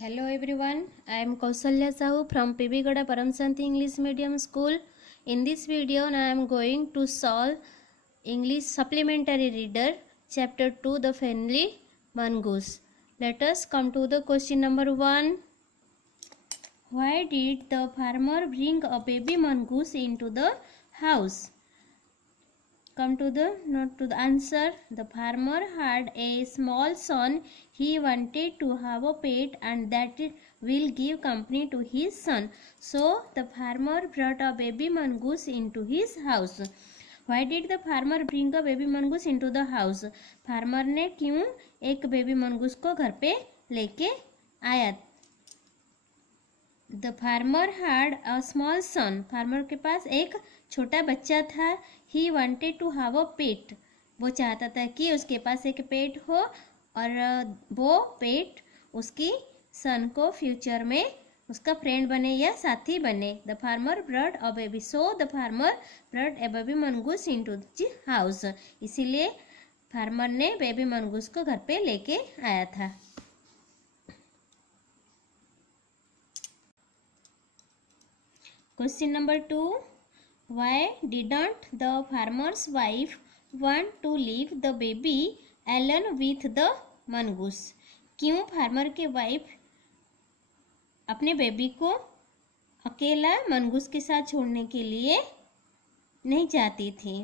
Hello everyone, I am Kausalya Sahu from PB Goda Paramsanti English Medium School. In this video, I am going to solve English Supplementary Reader Chapter 2, The Friendly Mongoose. Let us come to the question number 1. Why did the farmer bring a baby mongoose into the house? Come to the answer. The farmer had a small son. He wanted to have a pet and that will give company to his son. So the farmer brought a baby mongoose into his house. Why did the farmer bring a baby mongoose into the house? Farmer ने क्यों एक baby mongoose को घर पे लेके आया? The farmer had a small son. Farmer के पास एक छोटा बच्चा था. He wanted to have a pet. वो चाहता था कि उसके पास एक पेट हो और वो पेट उसकी सन को फ्यूचर में उसका फ्रेंड बने या साथी बने. The farmer brought a baby. So the farmer brought a baby mongoose into the house. इसीलिए फार्मर ने बेबी मंगूस को घर पे लेके आया था. Question number 2. Why didn't the farmer's wife want to leave the baby alone with the mongoose? क्यों farmer के वाइफ अपने बेबी को अकेला मंगूस के साथ छोड़ने के लिए नहीं चाहती थी?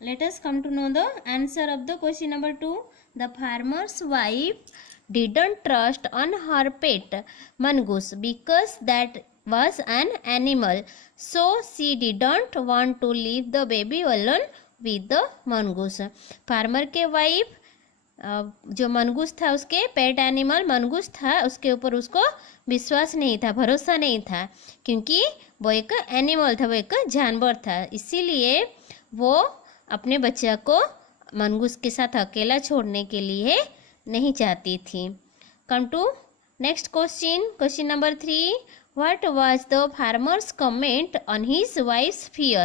Let us come to know the answer of the question number 2. The farmer's wife didn't trust on her pet mongoose because that was an animal, so she didn't want to leave the baby alone with the mongoose. Farmer के wife जो मनगूस था, उसके pet animal मनगूस था, उसके ऊपर उसको विश्वास नहीं था, भरोसा नहीं था, क्योंकि वो एक एनिमल था, वो एक जानवर था. इसीलिए वो अपने बच्चा को मनगूस के साथ अकेला छोड़ने के लिए नहीं चाहती थी. Come to next question. Question number 3. What was the farmer's comment on his wife's fear?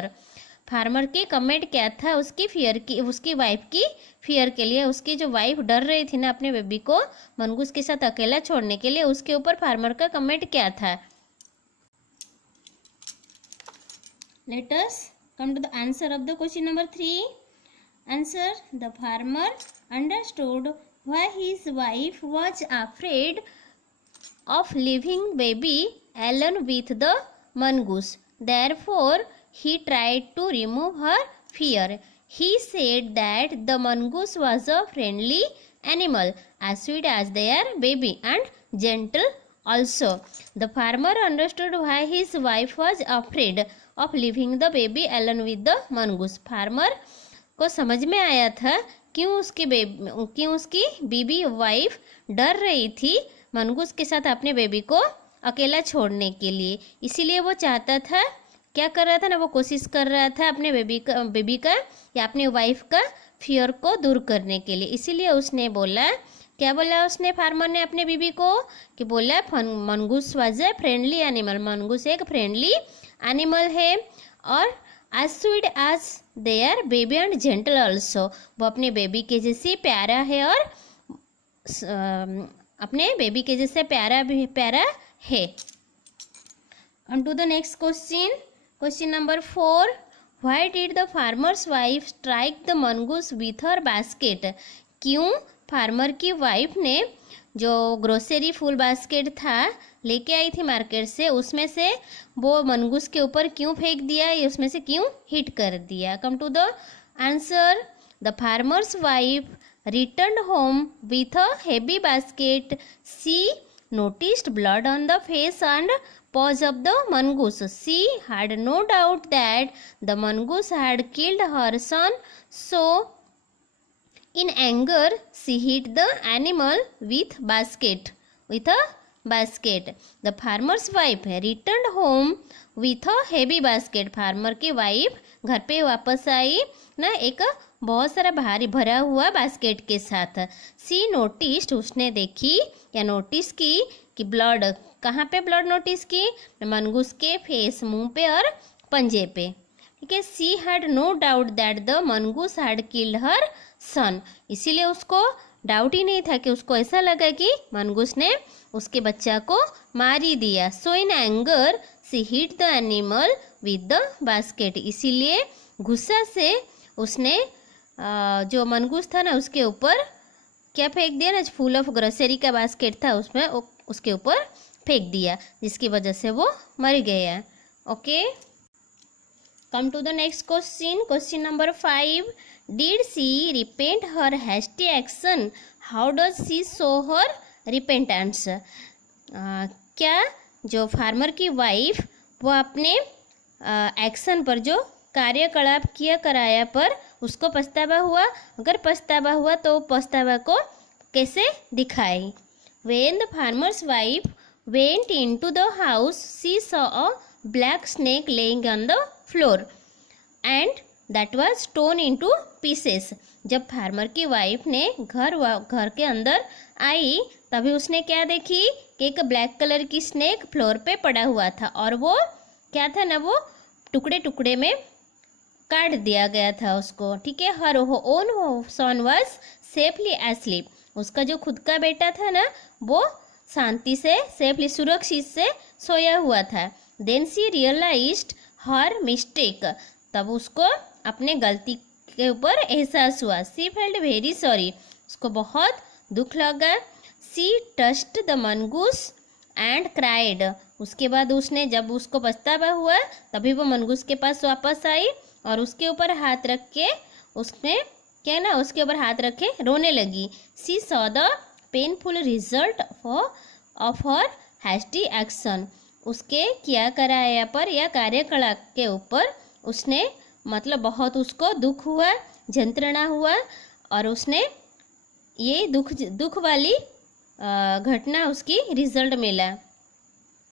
Farmer की कमेंट क्या था उसकी फियर की, उसकी वाइफ की फियर के लिए. उसकी जो वाइफ डर रही थी ना अपने बेबी को मंगूस के साथ अकेला छोड़ने के लिए, उसके ऊपर फार्मर का कमेंट क्या था? Let us come to the answer of the question number 3. Answer. The farmer understood why his wife was afraid of leaving baby alone with the mongoose. Therefore, he tried to remove her fear. He said that the mongoose was a friendly animal, as sweet as their baby and gentle also. The farmer understood why his wife was afraid of leaving the baby alone with the mongoose. Farmer को समझ में आया था क्यों उसकी बीबी wife डर रही थी मनगूस के साथ अपने बेबी को अकेला छोड़ने के लिए. इसीलिए वो चाहता था, क्या कर रहा था ना, वो कोशिश कर रहा था अपने बेबी का या अपने वाइफ का फियर को दूर करने के लिए. इसीलिए उसने बोला, क्या बोला उसने फार्मर ने अपने बीबी को, कि बोला mongoose was a friendly animal. Mongoose एक फ्रेंडली एनिमल है और as sweet as their baby and gentle also. वो अपने बेबी के जैसे प्यारा है और अपने बेबी के जैसे प्यारा है. On to the next question. Question number 4. Why did the farmer's wife strike the mongoose with her basket? क्यों फार्मर की वाइफ ने जो ग्रोसरी फुल बास्केट था लेके आई थी मार्केट से, उसमें से वो मनगूस के ऊपर क्यों फेंक दिया, उसमें से क्यों हिट कर दिया? Come to the answer. The farmer's wife returned home with a heavy basket. She noticed blood on the face and paws of the mongoose. She had no doubt that the mongoose had killed her son, so in anger she hit the animal with a basket. The farmer's wife returned home with a heavy basket. Farmer की wife घर पे वापस आई ना एक बहुत सारा भारी भरा हुआ बास्केट के साथ. सी नोटिस्ड, उसने देखी या नोटिस की कि ब्लड, कहाँ पे ब्लड नोटिस की? मनगूस के फेस, मुंह पे और पंजे पे. ठीक है. She had no doubt that the mongoose had killed her son. इसीलिए उसको डाउट ही नहीं था कि उसको ऐसा लगा कि मनगूस ने उसके बच्चा को मार ही दिया। So in anger she hit the animal with the basket, इसीलिए गुस्सा से उसने जो मनगूस था ना उसके ऊपर क्या फेंक दिया ना, फुल ऑफ ग्रोसरी का बास्केट था उसमें, उसके ऊपर फेंक दिया, जिसकी वजह से वो मर गया। Okay, come to the next question. Question number 5, did she repent her hasty action, how does she show her repentance. क्या जो फार्मर की वाइफ वो अपने एक्शन पर, जो कार्यकलाप किया कराया पर उसको पछतावा हुआ, अगर पछतावा हुआ तो पछतावा को कैसे दिखाई। When the farmer's wife went into the house she saw a black snake laying on the floor and that was tone into pieces. जब फार्मर की वाइफ ने घर के अंदर आई तभी उसने क्या देखी कि एक ब्लैक कलर की स्नेक फ्लोर पे पड़ा हुआ था, और वो क्या था ना, वो टुकड़े टुकड़े में काट दिया गया था उसको। ठीक है, her own son was safely asleep, उसका जो खुद का बेटा था ना वो शांति से सेफली सुरक्षित से सोया हुआ था। Then she realised her mistake, तब उसको अपने गलती के ऊपर एहसास हुआ। शी फेल्ट वेरी सॉरी, उसको बहुत दुख लगा। She touched the mongoose and cried, उसके बाद उसने, जब उसको पछतावा हुआ तभी वो मनगूस के पास वापस आई और उसके ऊपर हाथ रख के उसने क्या ना, उसके ऊपर हाथ रखे रोने लगी। She saw the painful result of her hasty action, उसके किया कराया पर या कार्यकलाप के ऊपर उसने मतलब बहुत उसको दुख हुआ, यंत्रणा हुआ, और उसने ये दुख वाली घटना उसकी रिजल्ट मिला।